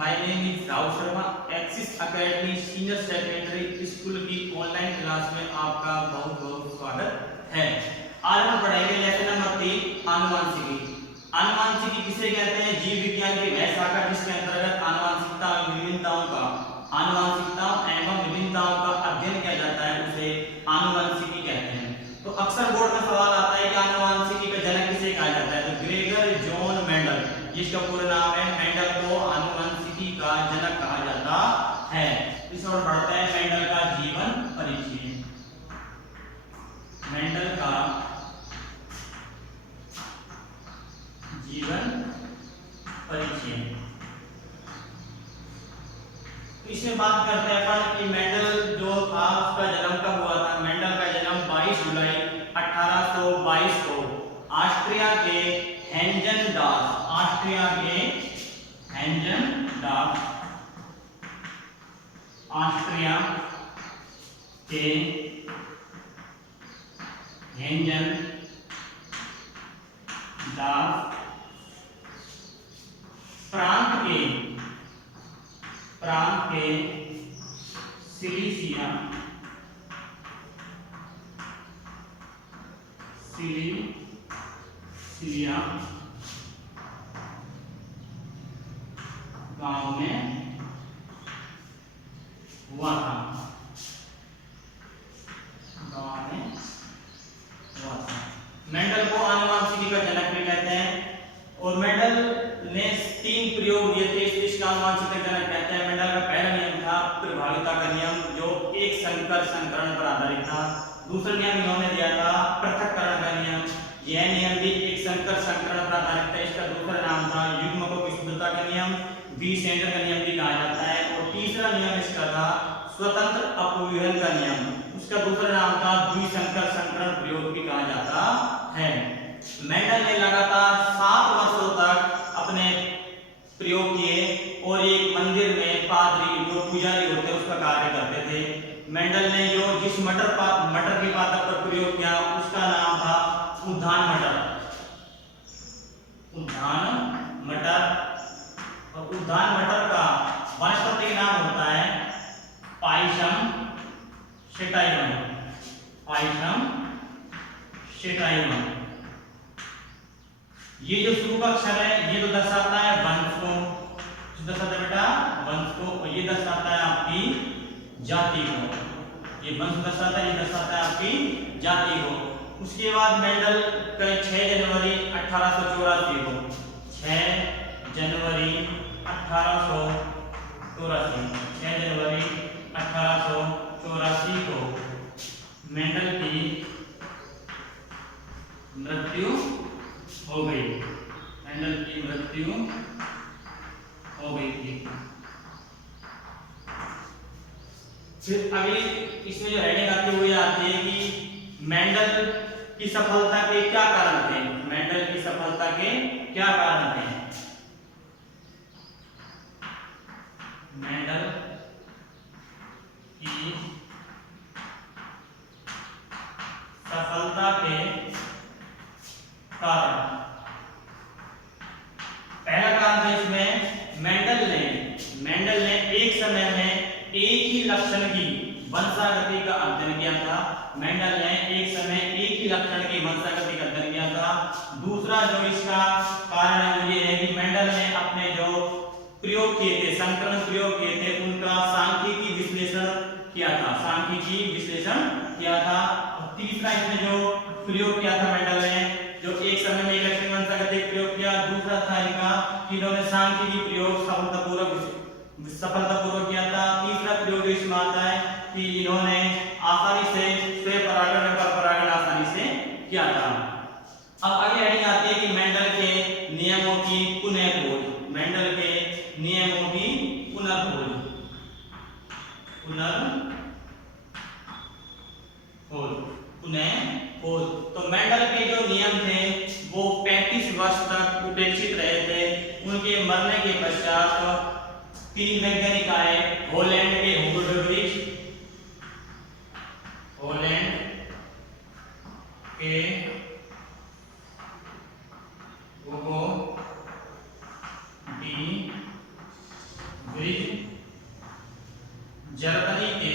My name is Rahul Sharma. Axis academy senior secondary school की online class में आपका बहुत बहुत स्वागत है। आज हम पढ़ेंगे लेसन नंबर 3 आनुवंशिकी। आनुवंशिकी किसे कहते हैं? जीव विज्ञान की वह शाखा जिसके अंतर्गत आनुवंशिकता एवं विभिन्नताओं का अध्ययन किया जाता है उसे आनुवंशिकी कहते हैं। तो अक्सर बोर्ड में सवाल आता है कि आनुवंशिकी का जनक किसे कहा जाता है? तो ग्रेगर जॉन मेंडल, जिसका पूरा नाम है, मेंडल को आनुवंशिकी का जनक कहा जाता है। इस ओर बढ़ते हैं मेंडल का जीवन परिचय। मेंडल का जीवन परिचय, इसमें बात करते हैं अपन कि मेंडल जो था उसका जन्म कब हुआ था। मेंडल का जन्म 22 जुलाई 1822 को ऑस्ट्रिया के हेंजनडार्फ, ऑस्ट्रिया के हेंजनडार्फ, ऑस्ट्रिया के हेंजनडार्फ प्रांत के सिलिसिया गांव में हुआ था। मेंडल को आनुवंशिकी का जनक भी कहते हैं और मेंडल ने 3 प्रयोग दिए थे, इसलिए आनुवंशिकी का जनक कहते हैं। मेंडल का पहला नियम था प्रभाविता का नियम, जो एक संकर संकरण पर आधारित था। दूसरा नियम इन्होंने दिया था पृथक्करण का नियम, यह नियम भी एक संकर संकरण पर आधारित था। इसका दूसरा नाम था युग्मकों की शुद्धता का नियम, बी सेंटर का नियम भी कहा जाता है। और तीसरा नियम इसका था स्वतंत्र अपव्यूहन का नियम, उसका दूसरा नाम था द्विसंकर संकरण प्रयोग भी कहा जाता है। मेंडल ने लगातार 7 वर्षों तक अपने प्रयोग किए और एक मंदिर में पादरी जो पुजारी होते उसका कार्य करते थे। मेंडल ने जो जिस मटर के पादप पर प्रयोग किया उसका नाम था उद्यान मटर। और उद्यान मटर का वनस्पति नाम होता है पाइसम सेटाइवम। ये जो शुरू का अक्षर है ये तो दर्शाता है वंश को, दर्शाता है बेटा वंश को, और ये दर्शाता है आपकी जाति को। ये वंश दर्शाता है, ये दर्शाता है आपकी जाति को। उसके बाद मेंडल का 6 जनवरी 1884 को 6 जनवरी 1884 को मेंडल की मृत्यु हो गई। मेंडल की मृत्यु हो गई थी। फिर अभी इसमें जो हेडिंग आती हुई आती है कि मेंडल की सफलता के क्या कारण थे। मेंडल की सफलता के क्या कारण थे? मेंडल की सफलता के कारण, पहला कारण था इसमें मेंडल ने एक समय में एक ही लक्षण की वंशागति का अध्ययन किया था। मेंडल ने एक समय एक ही लक्षण की वंशागति का अध्ययन किया था। दूसरा जो इसका कारण है वो ये है कि मेंडल ने अपने जो प्रयोग किए थे, संकरण प्रयोग किए थे, उनका सांख्यिकी विश्लेषण किया था। और तीसरा इसमें जो प्रयोग किया था मेंडल ने, जो एक समय में इलेक्ट्रिक वंशागति प्रयोग किया। दूसरा था इनका कि इन्होंने सांख्यिकी प्रयोग सफलतापूर्वक किया था। तीसरा प्रयोग इसमें आता है कि इन्होंने आसानी से स्वपरागण और परपरागण आसानी से किया था। अब आगे हेडिंग आती है कि मेंडल के नियमों की पुनर्खोज। मेंडल के नियमों की पुनर्खोज। तो मेंडल के जो नियम थे वो 35 वर्ष तक उपेक्षित रहे थे। उनके मरने के पश्चात 3 वैज्ञानिक आए, हॉलैंड के हुगो डी ब्रिज जर्मनी के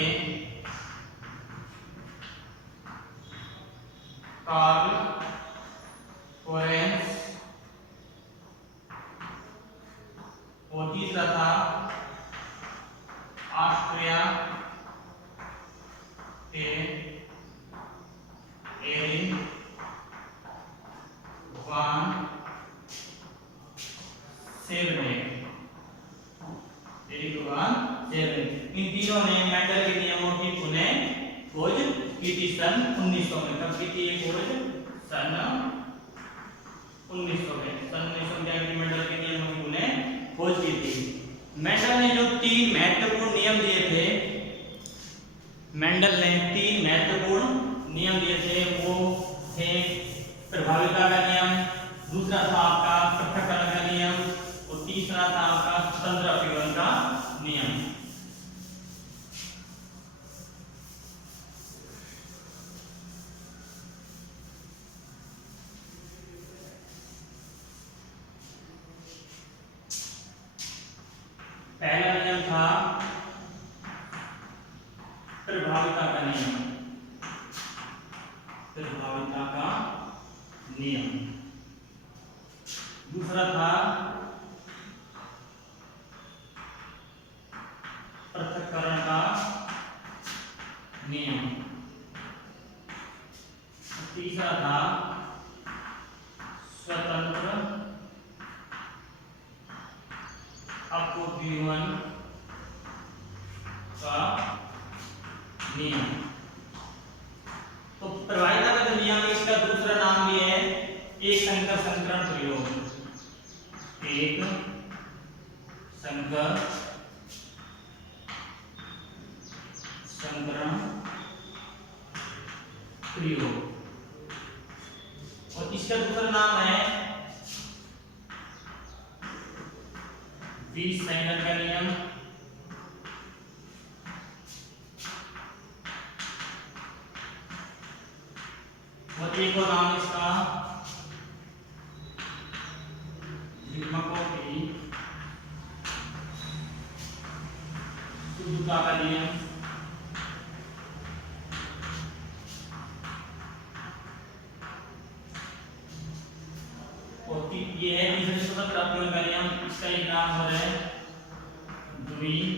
कार्ल लोरेंस और तीसरा था ऑस्ट्रिया के एरिक वान सेवनेक। इन तीनों ने मेंडल के नियमों की पुनः खोज की थी सन 1900 में। कब की थी ये खोज? सन 1900 में। मेंडल के नियमों की पुनः खोज की थी। मेंडल ने जो 3 महत्वपूर्ण नियम दिए थे, मेंडल ने 3 महत्वपूर्ण नियम दिए थे, वो थे प्रभाविता का नियम, दूसरा था आपका पृथक्करण का नियम और तीसरा था आपका स्वतंत्र अपीवन का नियम। पहला नियम था प्रभाविता का नियम, प्रभाविता का नियम। दूसरा था पृथक्करण का नियम। तीसरा था स्वतंत्र अपव्यूहन का नियम। तो प्रभाविता का जो नियम है, इसका दूसरा नाम भी है एक संकर संकरण प्रयोग। एक संकर संकरण प्रयोग और इसका दूसरा नाम है विसेंगन का नियम। और एक और नाम इसका युग्मकों की शुद्धता का नियम। और ये है तीसरे स्वतंत्र अपव्यूहन का नियम। इसका एक नाम हो रहा है द्विसंकरण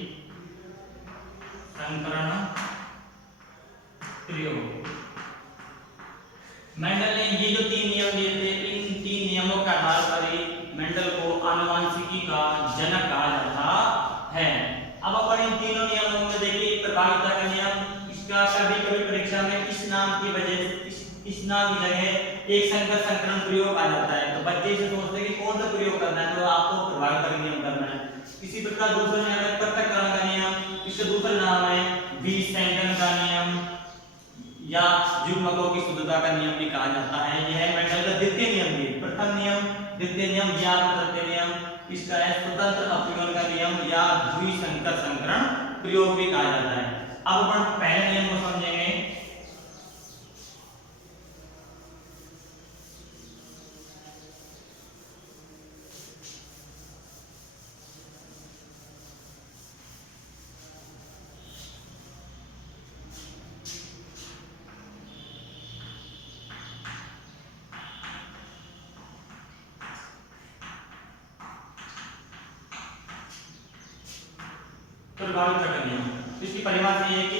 प्रयोग। मेंडल ने ये जो 3 नियम दिए थे, इन 3 नियमों के आधार पर ही मेंडल को आनुवंशिकी का जनक कहा जाता है। अब अपन इन तीनों नियमों में देखिए, प्रभाविता का नियम, इसका कभी कभी परीक्षा में इस नाम की वजह से इस नाम की जगह एक संकर संकरण प्रयोग आ जाता है। तो बच्चे से सोचते हैं कि कौन सा प्रयोग करना है, तो आपको प्रभाविता का नियम करना है। इसी प्रकार दूसरा नियम है पृथक्करण का नियम, इसका दूसरा नाम है विसेंगन का नियम या युग्मकों की शुद्धता का नियम भी कहा जाता है। यह मेंडल का द्वितीय नियम भी, प्रथम नियम, द्वितीय नियम या तृतीय नियम। इसका है स्वतंत्र अपव्यूहन का नियम या द्विसंकर संकरण प्रयोग भी कहा जाता है। अब अपन पहले नियम को समझेंगे। प्रभाविता का नियम, इसकी परिभाषा ये है कि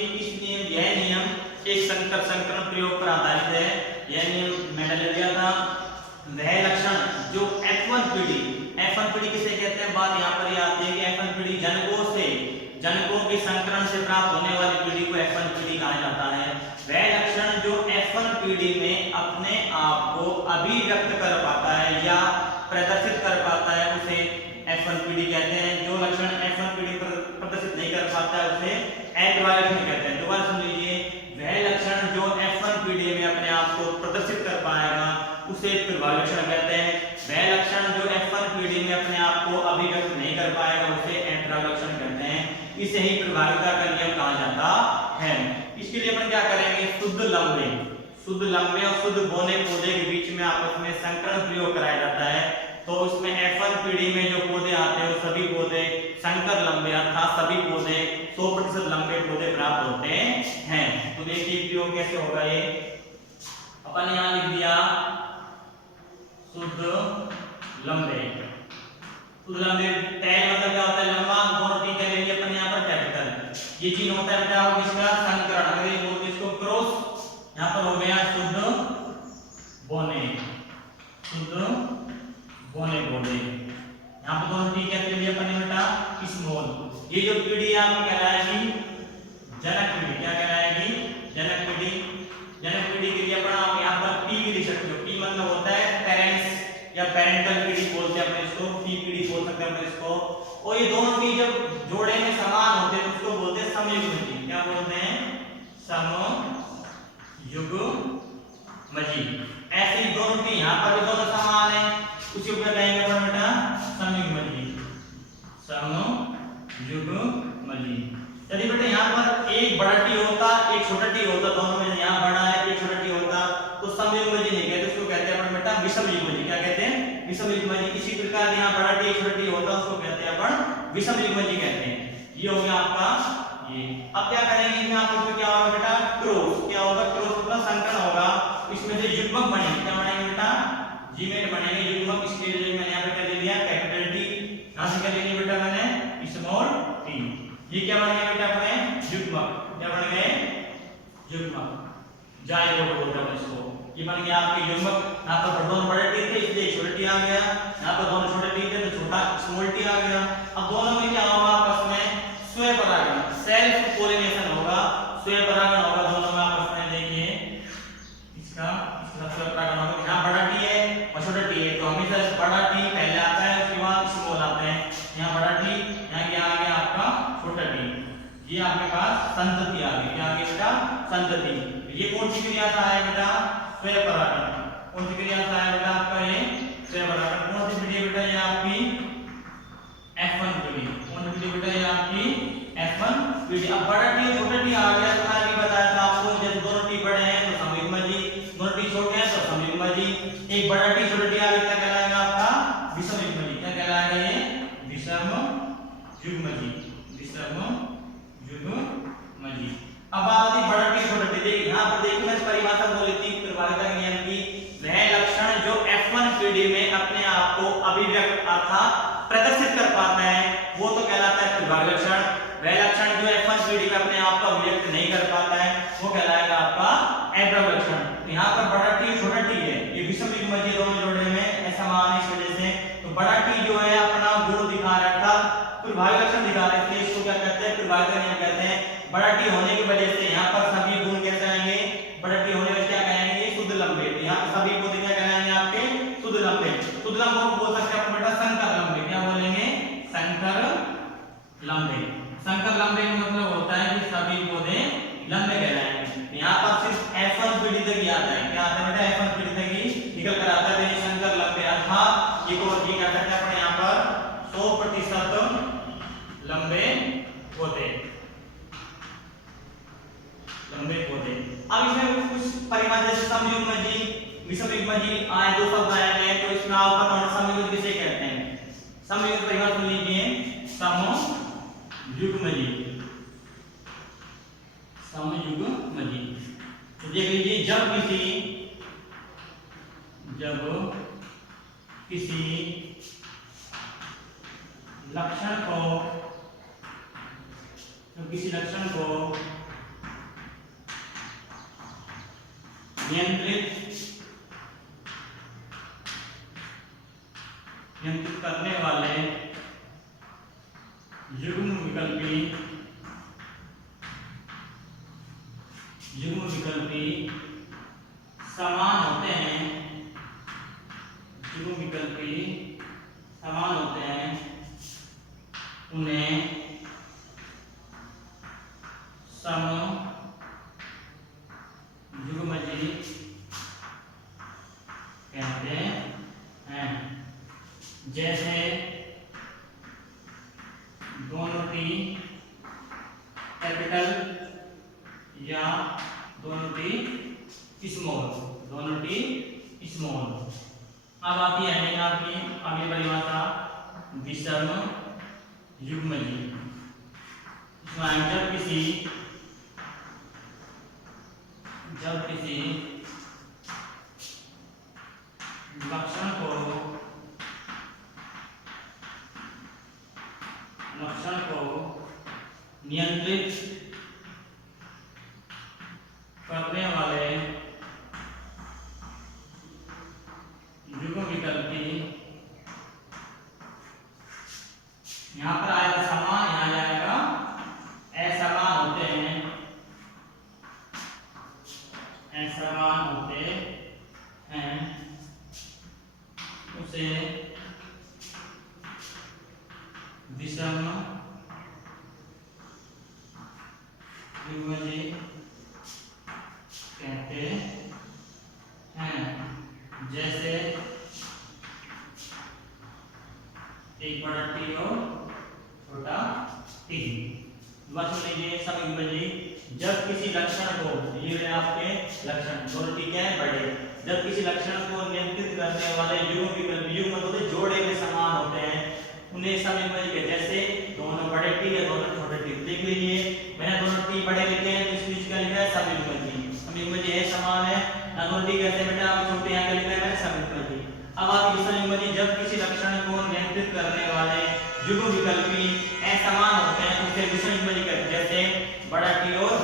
यह नियम एक संकर संकरण प्रयोग पर आधारित है। यह नियम मेंडल ने दिया था। वह लक्षण जो F1 पीढ़ी, F1 पीढ़ी किसे कहते हैं, बात यहाँ पर ये आती है कि F1 पीढ़ी जनकों के संकरण से प्राप्त होने वाली पीढ़ी को F1 पीढ़ी कहा जाता है। वह लक्षण जो F1 पीढ़ी में अपने आप को अभिव्यक्त कर पाता है या प्रदर्शित कर पाता है, उसे F1 पीढ़ी कहते हैं। जो लक्षण F1 पीढ़ी पर प्रदर्शित नहीं कर पाता है, उसे अप्रभावित लक्षण कहते हैं। दोबारा सुन लीजिए, वह लक्षण जो F1 पीढ़ी में अपने आप को प्रदर्शित कर पाएगा, उसे प्रभावित लक्षण कहते हैं। वह लक्षण जो F1 पीढ़ी में अपने आप को अभिव्यक्त नहीं कर पाएगा, उसे अप्रभावित लक्षण कहते हैं। इसे ही प्रभाविता का नियम कहा जाता है। इसके लिए अपन क्या करेंगे, शुद्ध लंबे और शुद्ध बोने पौधे के बीच में आपस में संकरण प्रयोग कराया जाता है। तो तो इसमें F1 पीढ़ी में जो पौधे आते हैं वो सभी पौधे संकर लंबे अर्थात सभी पौधे 100% लंबे पौधे प्राप्त होते हैं। तो देखिए प्रयोग कैसे होगा ये, अपन यहाँ लिख दिया शुद्ध लंबे। शुद्ध लंबे टैग मतलब क्या होता है, लंबा, दोनों टी के लिए अपन यहाँ पर कैपिटल ये चीज होता है बेटा इसका संकरण, अंग्रेजी बोलते हैं इसको क्रॉस। यहाँ पर हो गया शुद्ध बोने, शुद्ध बोने पौधे। यहाँ पर दोनों टी के लिए अपन ने बेटा स्मॉल। ये जो पीढ़ी आपकी कहलाएगी जनक पीढ़ी, क्या कहलाएगी, जनक पीढ़ी। जनक पीढ़ी के लिए अपन आप यहाँ पर पी भी लिख सकते हो। पी मतलब होता है पेरेंट्स या पेरेंटल पीढ़ी बोलते हैं अपन इसको, पी पीढ़ी बोल सकते हैं अपन इसको। और ये दोनों पी जब जोड़े में समान होते हैं तो उसको बोलते हैं समयुग्मजी। क्या बोलते हैं, समयुग्मजी। ऐसे ही दोनों पी यहाँ पर भी दोनों समान है, उसी ऊपर कहेंगे अपन बेटा समयुग्मजी, समयुग्मजी। यदि बेटा यहाँ पर एक बड़ा टी होता एक छोटा टी होता, दोनों में यहाँ बड़ा है एक छोटा टी होता तो समयुग्मजी नहीं कहते, उसको कहते हैं अपन बेटा विषम युग्मजी। क्या कहते हैं, विषम युग्मजी। इसी प्रकार यहाँ बड़ा टी एक छोटा टी होता उसको कहते हैं अपन विषम युग्मजी कहते हैं। ये हो गया आपका ये। अब क्या करेंगे इसमें आपको क्या होगा बेटा, क्रॉस। क्या होगा, क्रॉस मतलब संकरण होगा। इसमें से युग्मक बनेंगे, क्या बनेंगे बेटा, जीमेट बनेंगे युग्मक। इसके लिए मैंने यहाँ पे कर लिया कैपिटल टी, यहाँ से कर लिया बेटा मैंने स्मॉल टी। ये क्या बन गया बेटा अपने युग्मक, क्या बन गए युग्मक, जाइगोट बोलते हैं इसको। ये बन गया आपके युग्मक। यहाँ पर दोनों बड़े टी थे इसलिए छोटे टी आ गया, यहाँ पर दोनों छोटे टी थे तो छोटा स्मॉल टी आ गया। अब दोनों में क्या होगा, आपस में स्वयं परागण, सेल्फ पोलिनेशन होगा, स्वयं परागण होगा दोनों में आपस में। देखिए इसका स्वयं परागण होगा। यहाँ बड़ा टी है और छोटा टी है तो हमेशा बड़ा टी पहले आता है उसके बाद स्मॉल आते हैं। यहाँ बड़ा टी, यहाँ क्या आ गया आपका छोटा टी। ये आपके पास संतति आ गई। क्या आ गई बेटा, संतति। ये कौन सी क्रिया से आया बेटा, स्वयं परागण। कौन सी क्रिया से आया बेटा आपका ये स्वयं परागण। कौन सी पीढ़ी बेटा, ये आपकी F1 पीढ़ी। कौन सी पीढ़ी बेटा, ये आपकी F1 पीढ़ी। अब बड़ा टी छोटा टी आ गया तो मैंने बताया था आपको, जब दोनों टी बड़े हैं तो समयुग्मजी, दोनों टी छोटे हैं तो समयुग्मजी। एक बड़ा टी छोटा टी आ गया क्या कहलाएगा आपका विषम युग्मजी। क्या कहलाएगा ये विषम युग्मजी, विषम युग्मजी। अब बात आती बड़ा टी छोटा टी। देखिए यहाँ पर देखिए मैं परिभाषा बोली थी प्रभाविता नियम की, वह लक्षण जो F1 पीढ़ी में अपने आप को अभिव्यक्त अर्थात प्रदर्शित कर पाता है वो तो कहलाता है प्रभावी लक्षण। वह लक्षण जो F1 पीढ़ी में अपने आप को अभिव्यक्त नहीं कर पाता है वो कहलाएगा आपका अप्रभावी लक्षण। तो यहाँ पर बड़ा टी छोटा टी है, ये विषम युग्मजी दोनों जोड़े में असमान है, इस वजह से तो बड़ा टी जो है अपना गुण दिखा रहा था, प्रभावी लक्षण दिखा रहे थे, इसको क्या कहते हैं प्रभाविता नियम कहते हैं। बड़ा टी होने की वजह से यहाँ पर सभी गुण कैसे आएंगे, बड़ा टी होने में क्या कहेंगे शुद्ध लंबे। तो यहाँ पर सभी पौधे क्या कहलाएंगे आपके शुद्ध लंबे। शुद्ध लंबे को बोल सकते हैं अपन बेटा संकर लंबे। क्या बोलेंगे, संकर लंबे। संकर लंबे का मतलब होता है कि सभी पौधे लंबे कहलाएंगे। यहाँ पर सिर्फ F1 पीढ़ी तक ही आता है। क्या आता है बेटा, F1 पीढ़ी तक ही निकल कर आता है संकर लंबे। अर्थात ये को ये कह सकते हैं अपने यहाँ पर 100% लंबे पौधे, लंबे पौधे। अब इसमें कुछ परिभाषा जैसे समयुग्मजी, विषम युग्मजी आए, दो शब्द आए हैं तो इसमें आप पता होना समयुग्मजी किसे कहते हैं। समयुग्म परिभाषा सुन लीजिए, समयुग्मजी, समयुग्मजी। तो देख लीजिए जब किसी लक्षण को नियंत्रित करने वाले युग्म विकल्पी समान होते हैं, युग्म विकल्पी समान होते हैं, उन्हें समयुग्मजी कहते हैं। जैसे दोनों टी कैपिटल या दोनों टी स्मॉल, दोनों टी स्मॉल। अब आती है हेडिंग आपकी अगली परिभाषा विषम युग्मजी। इसमें जब किसी लक्षण को नियंत्रित करने वाले युग्म विकल्पी, यहाँ पर आएगा समान, यहाँ जाएगा असमान होते हैं, असमान होते हैं, उसे विषम युग्मजी कहते हैं। जैसे एक बड़ा टी और छोटा टी। बस लीजिए समयुग्मजी जब किसी लक्षण को, ये आपके लक्षण दोनों टी क्या है बड़े, जब किसी लक्षण को नियंत्रित करने वाले युग्म विकल्प, युग्म मतलब जोड़े के समान होते हैं, उन्हें समयुग्मजी कहते हैं। जैसे दोनों बड़े टी या दोनों छोटे टी। देख लीजिए मैंने दोनों टी बड़े लिखे हैं तो इस बीच का लिखा है समयुग्मजी। समयुग्मजी है समान है, दोनों टी कैसे बेटा आप छोटे यहाँ लिखा है मैंने समयुग्मजी। अब आप विषमयुग्मजी जब किसी लक्षण को नियंत्रित करने वाले युग्म विकल्पी असमान होते हैं उसे विषमयुग्मजी कहते हैं। जैसे बड़ा टी और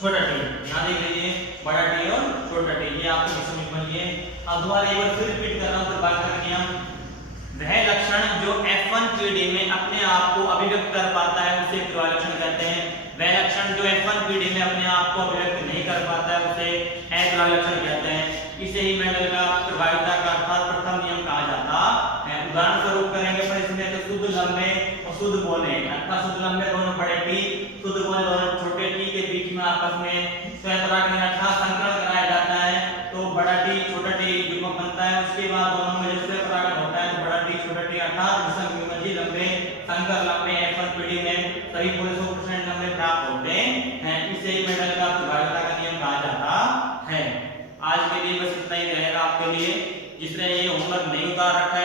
छोटा टी, यहाँ देख लीजिए बड़ा टी और छोटा टी, ये आपको विषमयुग्मजी है। अब दोबारा एक बार फिर रिपीट कर रहा हूँ, फिर बात करेंगे हम। वह लक्षण जो F1 पीढ़ी में अपने आप को अभिव्यक्त कर पाता है उसे प्रभावी लक्षण कहते हैं। वह लक्षण जो F1 पीढ़ी में अपने आप को अभिव्यक्त नहीं कर पाता है उसे अप्रभावी लक्षण कहते हैं। इसे ही मेंडल का प्रभाविता का अर्थात प्रथम नियम कहा जाता है। उदाहरण स्वरूप करेंगे पर इसमें तो शुद्ध लंबे और शुद्ध बोले, अर्थात शुद्ध लंबे दोनों बड़े टी, शुद्ध बोले दोनों छोटे टी के बीच में आपस में स्वयंपरागण अर्थात संकरण कराया जाता है तो बड़ा टी छोटा टी युग्म बनता है। उसके बाद दोनों में स्वयंपरागण होता है तो बड़ा टी छोटा टी अर्थात विषमयुग्मजी लंबे संकर लंबे F1 पीढ़ी में सभी पूरे 100% लंबे प्राप्त होते हैं। इसे ही मेंडल का प्रभाविता का नियम कहा जाता है। आज के लिए बस इतना ही रहेगा आपके लिए। जिसने ये होमवर्क नहीं उतार रखा